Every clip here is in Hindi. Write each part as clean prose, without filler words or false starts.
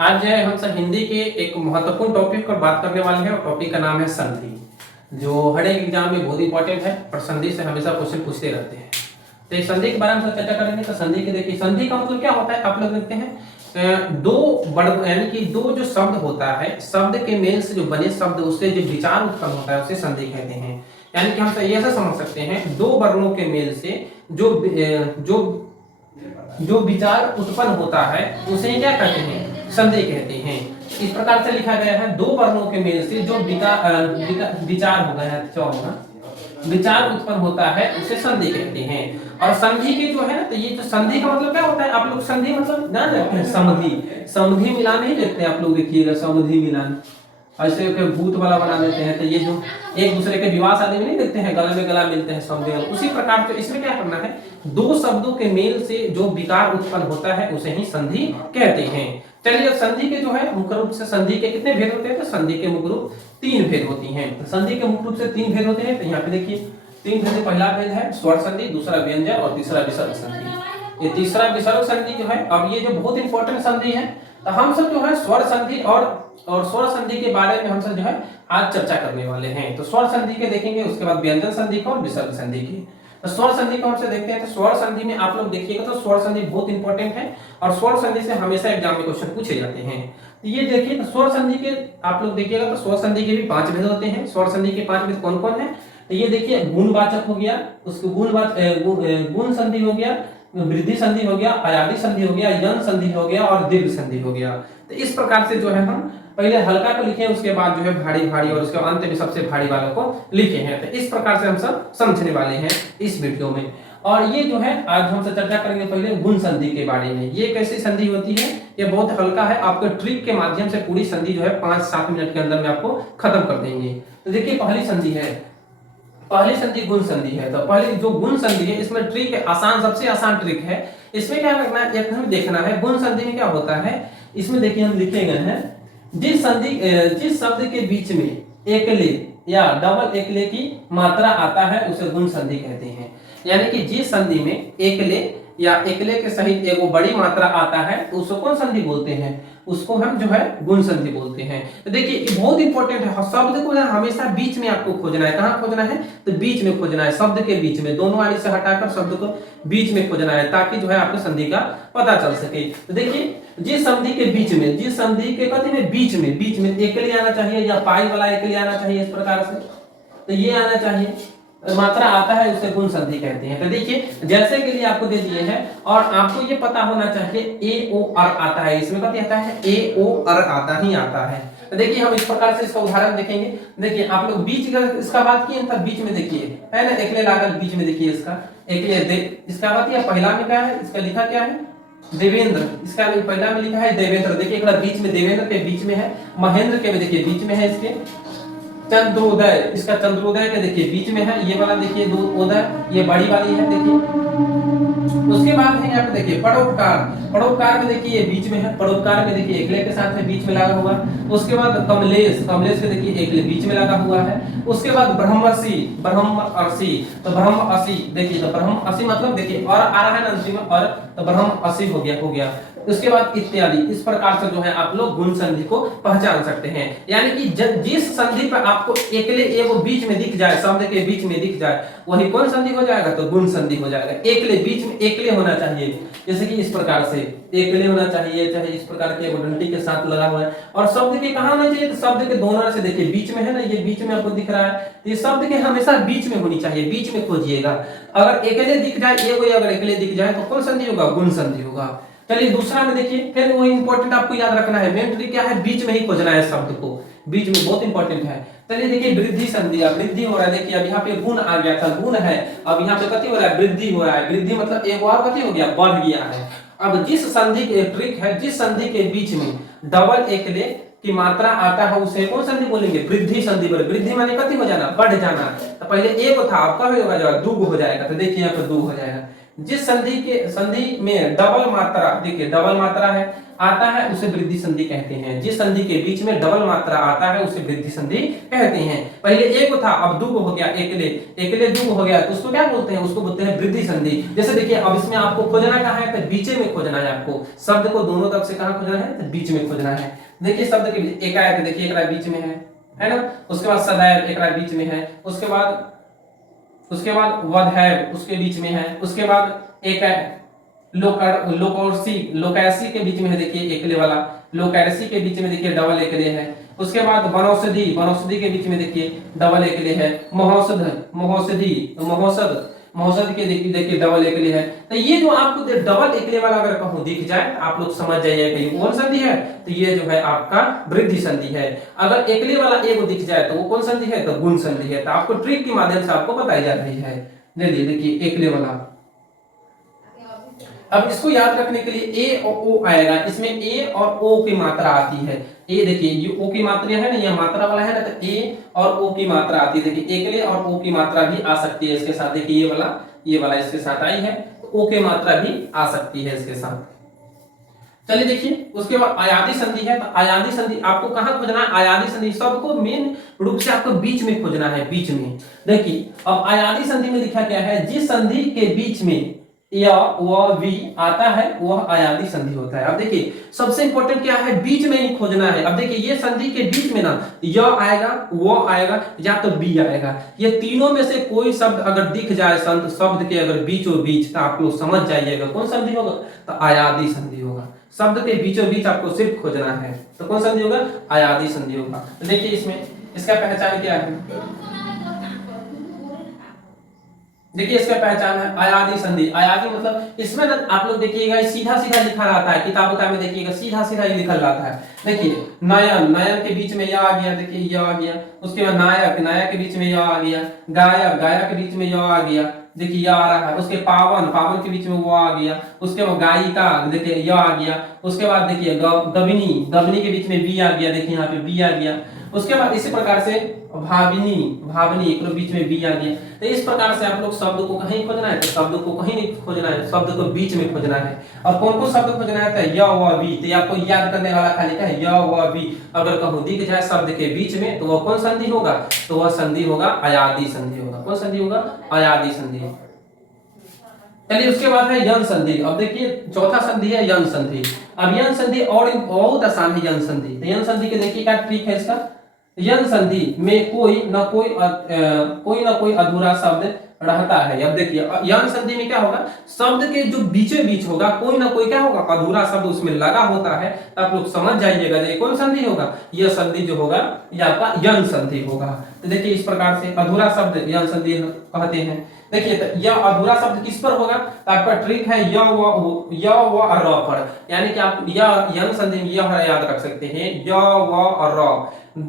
आज जो है हम सब हिंदी के एक महत्वपूर्ण टॉपिक पर बात करने वाले हैं और टॉपिक का नाम है संधि, जो हर एक एग्जाम में बहुत इंपॉर्टेंट है और संधि से हमेशा क्वेश्चन पूछते रहते हैं। तो एक संधि के बारे में चर्चा करेंगे। तो संधि के देखिए, संधि का मतलब क्या होता है आप लोग देखते हैं, दो वर्ड यानी कि दो जो शब्द होता है, शब्द के मेल से जो बने शब्द उससे जो विचार उत्पन्न होता है उसे संधि कहते हैं। यानी कि हम ऐसा समझ सकते हैं, दो वर्णों के मेल से जो जो जो विचार उत्पन्न होता है उसे क्या कहते हैं, संधि कहते हैं। इस प्रकार से लिखा गया है, दो वर्णों के मेल से जो विचार हो गया है, विचार उत्पन्न होता है उसे संधि कहते हैं। और संधि के जो है ना, तो ये जो संधि का मतलब क्या होता है, आप लोग संधि मतलब जान सकते हैं, समधि समधि मिलान नहीं देखते आप लोग, देखिएगा समधि मिलान ऐसे भूत वाला बना देते हैं। तो ये जो एक दूसरे के विवाह शादी में नहीं देखते हैं, गला में गला मिलते हैं समधि, उसी प्रकार से इसमें क्या करना है, दो शब्दों के मेल से जो विकार उत्पन्न होता है उसे ही संधि कहते हैं। चलिए, अब संधि के जो है मुख्य रूप से संधि के कितने भेद होते हैं, तो संधि के मुख्य रूप तीन भेद होती हैं। तो संधि के मुख्य रूप से तीन भेद होते हैं। तो यहाँ पे देखिए तीन भेद, पहला भेद है स्वर संधि, दूसरा व्यंजन और तीसरा विसर्ग संधि। ये तीसरा विसर्ग संधि जो है, अब ये जो बहुत इंपॉर्टेंट संधि है, तो हम सब जो है स्वर संधि और स्वर संधि के बारे में हम सब जो है आज चर्चा करने वाले हैं। तो स्वर संधि के देखेंगे, उसके बाद व्यंजन संधि को और विसर्ग संधि की। तो स्वर संधि को हमसे देखते हैं। तो स्वर संधि में आप लोग देखिएगा तो स्वर संधि बहुत इंपॉर्टेंट है और स्वर संधि से हमेशा एग्जाम में क्वेश्चन पूछे जाते हैं। तो ये देखिए, तो स्वर संधि के आप लोग देखिएगा तो स्वर संधि के भी 5 भेद होते हैं। स्वर संधि के 5 भेद कौन कौन है, तो ये देखिए गुणवाचक हो गया, उसको गुण संधि हो गया, वृद्धि संधि हो गया, अयादि संधि हो गया, यन संधि हो गया और दीर्घ संधि हो गया। तो इस प्रकार से जो है हम पहले हल्का को लिखे, उसके बाद जो है भारी भारी और उसके अंत में सबसे भारी वालों को लिखे हैं। तो इस प्रकार से हम सब समझने वाले हैं इस वीडियो में। और ये जो है आज हम सब चर्चा करेंगे पहले गुण संधि के बारे में। ये कैसी संधि होती है, ये बहुत हल्का है, आपको ट्रिक के माध्यम से पूरी संधि जो है 5-7 मिनट के अंदर में आपको खत्म कर देंगे। तो देखिए पहली संधि है, पहली संधि गुण संधि है। तो पहली जो गुण संधि है इसमें ट्रिक है, आसान, सबसे आसान ट्रिक है। इसमें क्या करना है, एक हमें देखना है गुण संधि में क्या होता है। इसमें देखिए हम लिखे गए हैं, जिस शब्द के बीच में एकले या डबल एकले की मात्रा आता है उसे गुण संधि कहते हैं। यानी कि जिस संधि में एकले या एकले के सहित एक बड़ी मात्रा आता है तो उसको कौन संधि बोलते हैं, उसको हम जो है गुण संधि बोलते हैं। तो देखिए ये बहुत इंपॉर्टेंट है, शब्द को हमेशा बीच में आपको खोजना है। कहाँ खोजना है, तो बीच में खोजना है, शब्द के बीच में, दोनों आने से हटाकर शब्द को बीच में खोजना है, ताकि जो है आपको संधि का पता चल सके। तो देखिए जिस संधि के बीच में, जिस संधि के कथी में बीच में एकले आना चाहिए या पाई वाला एकले आना चाहिए, इस प्रकार से तो ये आना चाहिए, मात्रा आता है उसे गुण संधि कहते हैं। तो देखिए जैसे के लिए आपको दे दिए हैं और आपको ये पता होना चाहिए ए ओ अर आता है, इसमें कथी आता है, ए ओ अर आता ही आता है। तो देखिए हम इस प्रकार से इसका उदाहरण देखेंगे। देखिए आप लोग बीच का इसका बात किए तब बीच में देखिए है ना, एकले लागल बीच में देखिए, इसका एकले इसका बात या पहला में क्या है, इसका लिखा क्या है देवेंद्र, इसका पहला में लिखा है देवेंद्र। देखिए एक बीच में देवेंद्र के बीच में है, महेंद्र के देखिए बीच में है, इसके चंद्रोदय, इसका चंद्रोदय के देखिए बीच में है, ये वाला देखिए दो उदय, ये बड़ी वाली है देखिए। उसके बाद है यहाँ पे देखिए परोपकार, परोपकार में देखिए ये बीच में है, परोपकार में देखिए एकले के साथ में बीच में लगा हुआ। उसके बाद कमलेश, कमलेश के देखिए एकले बीच में लगा हुआ है। उसके बाद ब्रह्मर्षि, ब्रह्मर्षि, तो ब्रह्मअसि देखिए, तो ब्रह्मअसि मतलब देखिए और आ रहा है ना अंतिम में, और तो ब्रह्मअसि हो गया। उसके बाद इत्यादि, इस प्रकार से जो है आप लोग गुण संधि को पहचान सकते हैं। यानी कि जिस संधि पर आपको एकले एगो बीच में दिख जाए, शब्द के बीच में दिख जाए, वही कौन संधि हो जाएगा, तो गुण संधि हो जाएगा। एकले बीच में एकले होना चाहिए, जैसे कि इस प्रकार से एकले होना चाहिए, चाहे इस प्रकार के डंडी के साथ लगा हुआ है। और शब्द के कहां होना चाहिए, तो शब्द के दोनों से देखिए बीच में है ना, ये बीच में आपको दिख रहा है, ये शब्द के हमेशा बीच में होनी चाहिए, बीच में खोजिएगा। अगर एकले दिख जाए, एगो अगर एकले दिख जाए तो कौन संधि होगा, गुण संधि होगा। चलिए दूसरा में देखिए, फिर वो इंपॉर्टेंट आपको याद रखना है, मेन ट्रिक क्या है, बीच में ही खोजना है शब्द को, बीच में बहुत इंपॉर्टेंट है। चलिए देखिए वृद्धि संधि, अब वृद्धि हो रहा है, देखिए अब यहाँ पे गुण आ गया था, गुण है, अब यहाँ पे कथी हो रहा है, वृद्धि हो रहा है। वृद्धि मतलब एक और कथी हो गया, बढ़ गया है। अब जिस संधि के ट्रिक है, जिस संधि के बीच में डबल एकले की मात्रा आता है उसे कौन संधि बोलेंगे, वृद्धि संधि बोले। वृद्धि माने कथी हो जाना, बढ़ जाना। तो पहले एक था, अब क्या हो जाएगा, दो हो जाएगा। तो देखिए यहाँ पे दो हो जाएगा, जिस संधि में डबल मात्रा, देखिए डबल मात्रा है आता है उसे वृद्धि संधि कहते हैं। जिस संधि के बीच में डबल मात्रा आता है उसे वृद्धि संधि कहते हैं। पहले एक था, अब दो हो गया, एकले दो हो गया, तो उसको क्या बोलते हैं? उसको बोलते हैं वृद्धि संधि। जैसे देखिए अब इसमें आपको खोजना कहाँ है? तो बीच में खोजना है। आपको शब्द को दोनों तरफ से कहाँ खोजना है? तो बीच में खोजना है। देखिए शब्द के एकाएक, देखिए एक बीच में है ना, उसके बाद सदैव एक बीच में है, उसके बाद वदैव उसके बीच में है, उसके बाद एक लोकैसी के बीच में है, देखिए एकले वाला, लोकैसी के बीच में देखिए डबल एकले है। उसके बाद वनौषधि के बीच में देखिए डबल एकले है। महोषध के देखिए डबल एकले है। तो ये जो आपको डबल एकले वाला अगर कहूं दिख जाए तो आप लोग समझ जाइए कि ये कौन संधि है? तो ये जो है आपका वृद्धि संधि है। अगर एकले वाला एक दिख जाए तो वो कौन संधि है? तो गुण संधि है। तो आपको ट्रिक के माध्यम से आपको बताई जा रही है। देखिए एकले वाला, अब इसको याद रखने के लिए ए और ओ आएगा। इसमें ए और ओ की मात्रा आती है। ए देखिए ये ओ की मात्रा है ना, ये मात्रा वाला है ना, तो ए और ओ की मात्रा आती है। देखिए एकले और ओ की मात्रा भी आ सकती है इसके साथ। देखिए ये वाला इसके साथ आई है, तो ओ की मात्रा भी आ सकती है इसके साथ। चलिए देखिए उसके बाद आयादी संधि है। तो आयादी संधि आपको कहां खोजना है? आयादी संधि सबको मेन रूप से आपको बीच में खोजना है, बीच में। देखिए अब आयादी संधि में लिखा क्या है? जिस संधि के बीच में या वह भी आता है वह आयादी संधि होता है। अब देखिए सबसे इंपॉर्टेंट क्या है? बीच में ही खोजना है। अब देखिए ये संधि के बीच में ना य आएगा, वो आएगा, या तो बी आएगा। ये तीनों में से कोई शब्द अगर दिख जाए शब्द के अगर बीचों बीच, तो आप लोग समझ जाइएगा कौन संधि होगा? तो आयादी संधि होगा। शब्द के बीचों बीच आपको सिर्फ खोजना है, तो कौन संधि होगा? आयादी संधि होगा। तो देखिए इसमें इसका पहचान क्या है? देखिए इसका पहचान है आयादी संधि। आयादी मतलब इसमें ना आप लोग देखिएगा सीधा सीधा लिखा रहता है, किताब में देखिएगा सीधा सीधा ही लिखा रहता है। देखिए नयन के बीच में या आ गया, देखिए या आ गया। उसके बाद नायक के बीच में या आ गया। गायक के बीच में या आ गया, देखिए या आ रहा है। उसके पावन के बीच में वो आ गया। उसके बाद गायिका, देखिए या आ गया। उसके बाद देखिए गबनी के बीच में बी आ गया, देखिए यहाँ पे बी आ गया। उसके बाद इसी प्रकार से भाविनी एक बीच में बी आ गया। तो इस प्रकार से आप लोग शब्द को कहीं खोजना है, तो शब्द को कहीं नहीं खोजना है, शब्द को बीच में खोजना है। और कौन कौन शब्द खोजना है? तो य व बी। तो आपको याद करने वाला खाली क्या है? य व बी। अगर कहूं दिख जाए शब्द के बीच में तो वह कौन संधि होगा? तो वह संधि होगा आयादी संधि होगा। कौन संधि होगा? आयादी संधि। चलिए उसके बाद है यन संधि। अब देखिए चौथा संधि है यन संधि। अब यन संधि और बहुत आसान है यन संधि। तो यन संधि के देखिए क्या ट्रिक है इसका? यन संधि में कोई ना कोई अधूरा शब्द रहता है। अब देखिए यन संधि में क्या होगा? शब्द के जो बीचों बीच होगा कोई ना कोई क्या होगा? अधूरा शब्द उसमें लगा होता है। तो आप लोग समझ जाइएगा ये कौन संधि होगा? यह संधि जो होगा यह आपका यन संधि होगा। तो देखिए इस प्रकार से अधूरा शब्द यन संधि कहते हैं। देखिए तो यह अधूरा शब्द किस पर होगा? तो आपका ट्रिक है य व र पर। यानी कि आप यन संधि में यह याद रख सकते हैं य व र।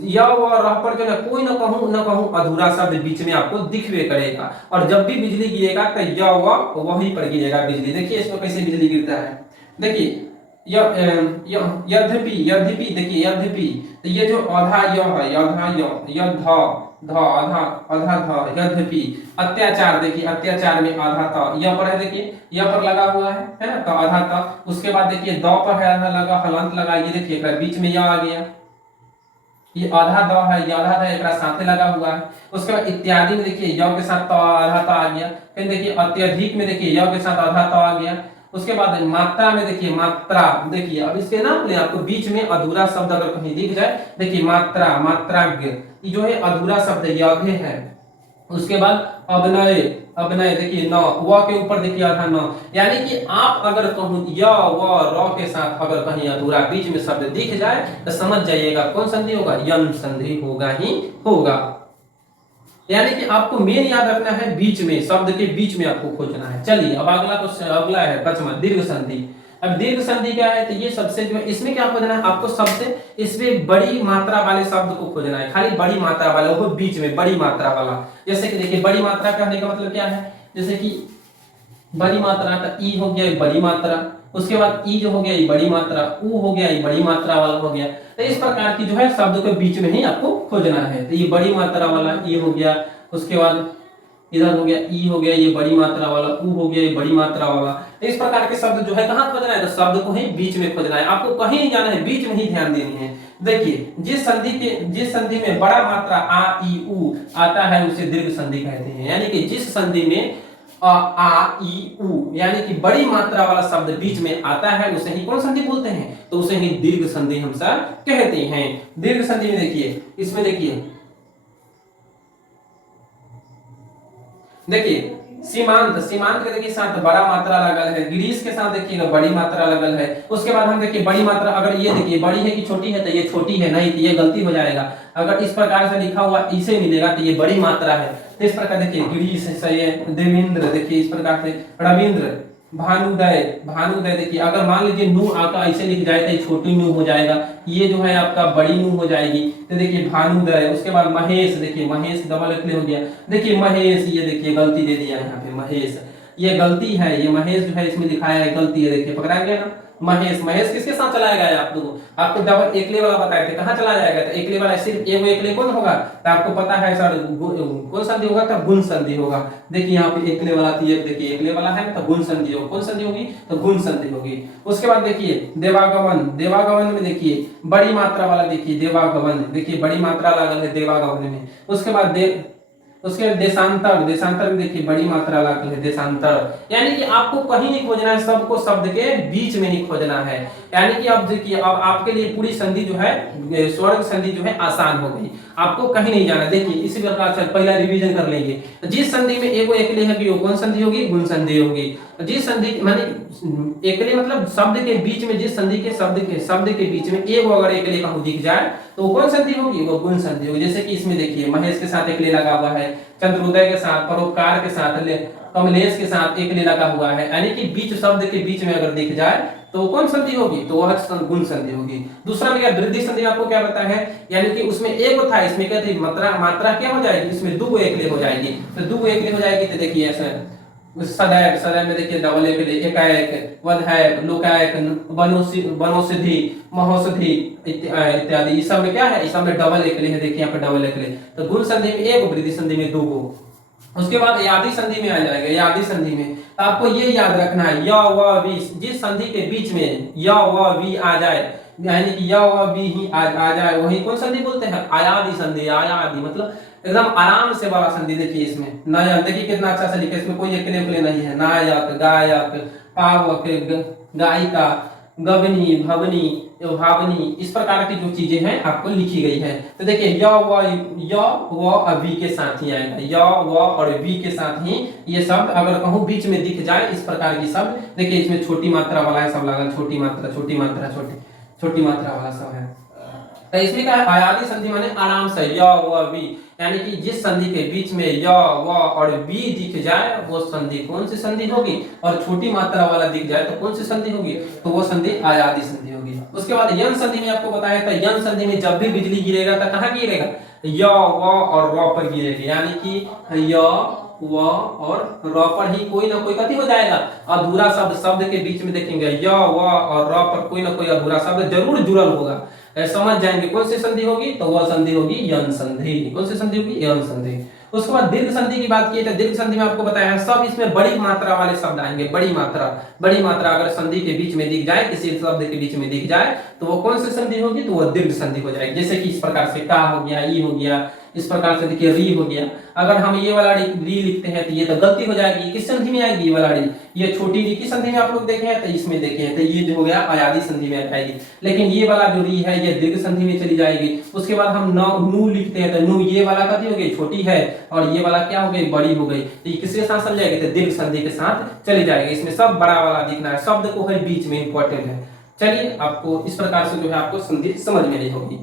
या व र पर जो है कोई ना कहूं अधूरा शब्द बीच में आपको दिखवे करेगा। और जब भी बिजली गिरेगा तो य व वहीं पर गिरेगा बिजली। देखिए इसमें कैसे बिजली गिरता है? देखिए यद्यपि देखिए यद्यपि, तो ये जो आधा य है, आधा य आधा ध, यद्यपि। अत्याचार, देखिए अत्याचार में आधा त य पर है, देखिए य पर लगा हुआ है ना, तो आधा त। उसके बाद देखिए द पर है, आधा लगा, हलंत लगा, ये देखिए बीच में य आ गया। ये आधा द है, ये आधा द एक साथ लगा हुआ है। उसके बाद इत्यादि में देखिए य के साथ आधा त आ गया। फिर देखिए अत्यधिक में देखिए य के साथ आधा त आ गया। उसके बाद मात्रा में देखिए मात्रा, देखिए अब इसके ना आपको बीच में अधूरा शब्द अगर कहीं दिख जाए, देखिए मात्राज्ञ, ये जो है अधूरा शब्द यज्ञ है। उसके बाद अभिनय देखिए न, व के ऊपर देखिए आधा न। यानी कि आप अगर कहूं य व र के साथ अगर कहीं अधूरा बीच में शब्द दिख जाए तो समझ जाइएगा कौन संधि होगा? यन संधि होगा ही होगा। यानी कि आपको मेन याद रखना है बीच में, शब्द के बीच में आपको खोजना है। चलिए अब अगला क्वेश्चन, अगला है 5वां दीर्घ संधि। अब दीर्घ संधि क्या है? तो ये सबसे जो है इसमें क्या खोजना है आपको? सबसे इसमें बड़ी मात्रा वाले शब्द को खोजना है, खाली बड़ी मात्रा वाला, वो बीच में बड़ी मात्रा वाला। जैसे कि देखिए बड़ी मात्रा कहने का मतलब क्या है? जैसे कि बड़ी मात्रा का ई हो गया बड़ी मात्रा, उसके बाद ई जो हो गया ये बड़ी मात्रा, ऊ हो गया ये बड़ी मात्रा वाला हो गया। तो इस प्रकार की जो है शब्द के बीच में ही आपको खोजना है। तो ये बड़ी मात्रा वाला ये हो गया। उसके बाद इधर हो गया ई हो गया ये बड़ी मात्रा वाला, ऊ हो गया ये बड़ी मात्रा वाला। तो इस प्रकार के शब्द जो है कहाँ खोजना है, तो शब्द को ही बीच में खोजना है, आपको कहीं नहीं जाना है, बीच में ही ध्यान देनी है। देखिए जिस संधि में बड़ा मात्रा आ ई ऊ आता है उसे दीर्घ संधि कहते हैं। यानी कि जिस संधि में आ ई ऊ यानी कि बड़ी मात्रा वाला शब्द बीच में आता है उसे ही कौन संधि बोलते हैं, तो उसे ही दीर्घ संधि हम सब कहते हैं। दीर्घ संधि में देखिए, इसमें देखिए सीमांत के देखिए साथ बड़ा मात्रा लगल है, ग्रीस के साथ देखिएगा बड़ी मात्रा लगल है। उसके बाद हम देखिए बड़ी मात्रा, अगर ये देखिए बड़ी है कि छोटी है, तो ये छोटी है, नहीं तो ये गलती हो जाएगा। अगर इस प्रकार से लिखा हुआ इसे मिलेगा तो ये बड़ी मात्रा है। तो इस प्रकार देखिए ग्रीस है, देवेंद्र देखिए इस प्रकार से, रविंद्र, भानुदय देखिए अगर मान लीजिए नू आका ऐसे लिख जाए तो छोटी नू हो जाएगा, ये जो है आपका बड़ी नू हो जाएगी। तो देखिए भानुदय, उसके बाद महेश, देखिए महेश डबल एक्ले हो गया, देखिए महेश, ये देखिए गलती दे दिया यहाँ पे महेश, ये गलती है, ये महेश जो है इसमें लिखाया है गलती है, देखिए पकड़ा गया ना। महेश किसके साथ चलाया गया है, आपको डबल एकले वाला बताए थे, कहाँ चला जाएगा, तो एकले वाला सिर्फ एगो एकले कौन होगा, तो आपको पता है सर कौन संधि होगा, तो गुण संधि होगा। देखिए यहाँ पे एकले वाला थी, देखिए एकले वाला है तो गुण संधि होगी, कौन संधि होगी, तो गुण संधि होगी। उसके बाद देखिए देवागमन में देखिए बड़ी मात्रा वाला, देखिए देवागमन, देखिए बड़ी मात्रा लागल है देवागमन में। उसके बाद देशांतर में देखिए बड़ी मात्रा लागल है देशांतर। यानी कि आपको कहीं नहीं खोजना है, सबको शब्द के बीच में ही खोजना है। यानी कि अब देखिए अब आपके लिए पूरी संधि जो है स्वर्ग संधि जो है आसान हो गई, आपको कहीं नहीं जाना। देखिए इसी प्रकार से पहला रिवीजन कर लेंगे। जिस संधि में एगो एकले है वो कौन संधि होगी, गुण संधि होगी। जिस संधि माने एकले मतलब शब्द के बीच में, जिस संधि के शब्द के बीच में एगो अगर एकले का दिख जाए तो कौन संधि होगी, वो गुण संधि होगी। जैसे कि इसमें देखिए महेश के साथ एकले लगा हुआ है, चंद्रोदय के साथ, परोपकार के साथ, कमलेश के साथ एकले लगा हुआ है। यानी कि बीच शब्द के बीच में अगर दिख जाए तो कौन संधि होगी, तो वह गुण संधि होगी। दूसरा में क्या वृद्धि संधि आपको क्या पता है, यानी कि उसमें एक था, इसमें क्या थी मात्रा क्या हो जाएगी, इसमें दो एकले हो जाएगी। तो दो एकले हो जाएगी तो देखिए ऐसे सदैव में देखिए डबल एकले, एकाएक, वधायक, लोकायक, वनौषधि, महौषधि इत्यादि। इस सब में क्या है, इस सब में डबल एकले है, देखिए यहाँ पे डबल एकले। तो गुण संधि में एक, वृद्धि संधि में दो। उसके बाद यादि संधि में आ जाएगा। यादि संधि में तो आपको ये याद रखना है य व वी, जिस संधि के बीच में य व वी आ जाए, यानी कि य व वी ही आ जाए, वही कौन संधि बोलते हैं, आयादी संधि। आयादी मतलब एकदम आराम से वाला संधि। देखिए इसमें नयन, देखिए कितना अच्छा से लिखे, इसमें कोई एकले नहीं है। नायक, गायक, पावक, गायिका, गबनी, भवनी, भावनी, इस प्रकार की जो चीजें हैं आपको लिखी गई है। तो देखिए य व और वी के साथ ही आएगा, य व और वी के साथ ही ये शब्द अगर कहूं बीच में दिख जाए, इस प्रकार की शब्द। देखिए इसमें छोटी मात्रा वाला है सब लगा, छोटी मात्रा वाला सब है। तो इसमें क्या है, आयादी संधि माने आराम से य व वी, यानी कि जिस संधि के बीच में य व और वी दिख जाए वो संधि कौन सी संधि होगी, और छोटी मात्रा वाला दिख जाए तो कौन सी संधि होगी, तो वो संधि आयादी संधि होगी। उसके बाद यन संधि में आपको बताया था, यन संधि में जब भी बिजली गिरेगा तो कहाँ गिरेगा, य व और र पर गिरेगी। यानी कि य व और र पर ही कोई ना कोई कथी हो जाएगा, अधूरा शब्द के बीच में देखेंगे य व और र पर कोई ना कोई अधूरा शब्द जरूर जुड़ल होगा। समझ जाएंगे कौन सी संधि होगी, तो वह संधि होगी यन संधि। कौन सी संधि होगी, यन संधि। उसके बाद दीर्घ संधि की बात की तो दीर्घ संधि में आपको बताया सब इसमें बड़ी मात्रा वाले शब्द आएंगे। बड़ी मात्रा अगर संधि के बीच में दिख जाए, किसी शब्द के बीच में दिख जाए तो वो कौन सी संधि होगी, तो वह दीर्घ संधि हो जाएगी। जैसे कि इस प्रकार से का हो गया, ई हो गया, इस प्रकार से देखिए री हो गया। अगर हम ये वाला री लिखते हैं तो ये तो गलती हो जाएगी, किस संधि में आएगी, ये वाला री, ये छोटी री की संधि में आप लोग देखे हैं तो इसमें देखे हैं, तो ये जो हो गया अयादी संधि में आएगी। लेकिन ये वाला जो री है ये दीर्घ संधि में चली जाएगी। उसके बाद हम नू लिखते हैं तो नू, ये वाला कथी हो गई, छोटी है, और ये वाला क्या हो गई, बड़ी हो गई। तो ये किसके साथ चल जाएगी, तो दीर्घ संधि के साथ चली जाएगी। इसमें सब बड़ा वाला दिखना है, शब्द को है बीच में इंपॉर्टेंट है। चलिए आपको इस प्रकार से जो है आपको संधि समझ में आई होगी।